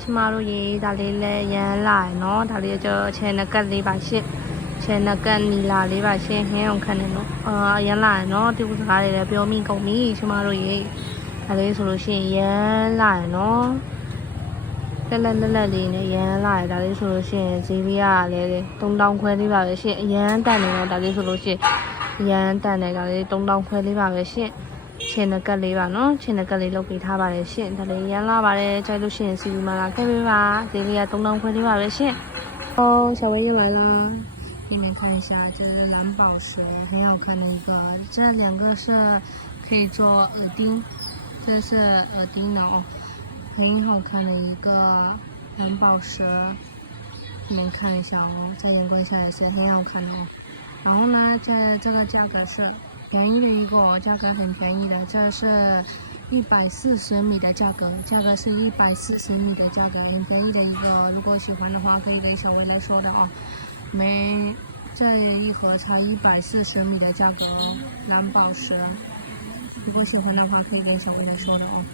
ချမတို့ရေဒါလေးလဲရမ်းလာရနော်ဒါလေးကျချဲနကတ်လေးပါရှင့်ချဲနကတ်နီလာလေးပါရှင့်ဟင်းအောင်ခန့်နေနော်ရမ်းလာရနော်ဒီကုစကားလေးလည်းပြောမိကုန်ပြီချမတို့ရေဒါလေးဆိုလို့ရှိရင်ရမ်းလာရနော်လက်လေးနဲ့ရမ်းလာရဒါလေးဆိုလို့ရှိရင်ဈေးပြရလည်း3000ခွဲလေးပါပဲရှင့်အရမ်းတန်နေတော့ဒါလေးဆိုလို့ရှိရင်ရမ်းတန်တယ်ဒါလေး3000ခွဲလေးပါပဲရှင့်ချင်နကတ်လေးပါနော်ချင်နကတ်လေးလုပ်ပေးထားပါတယ်ရှင့်ဒါလေးရမ်းလာပါတယ်ကြိုက်လို့ရှိရင်စီဗီမာလာခဲ့ပေးပါဈေးလေးက3000ခွဲလေးပါပဲရှင့်小薇又来了你们看一下这是蓝宝石很好看的一个这两个是可以做耳钉这是耳钉的哦很好看的一个蓝宝石你们看一下哦在阳光下也是很好看的哦然后呢在这个价格是便宜的一个价格很便宜的这是140米的价格是140米的价格很便宜的一个如果喜欢的话可以跟小薇来说的哦这一盒才140米的价格哦蓝宝石如果喜欢的话可以跟小薇来说的哦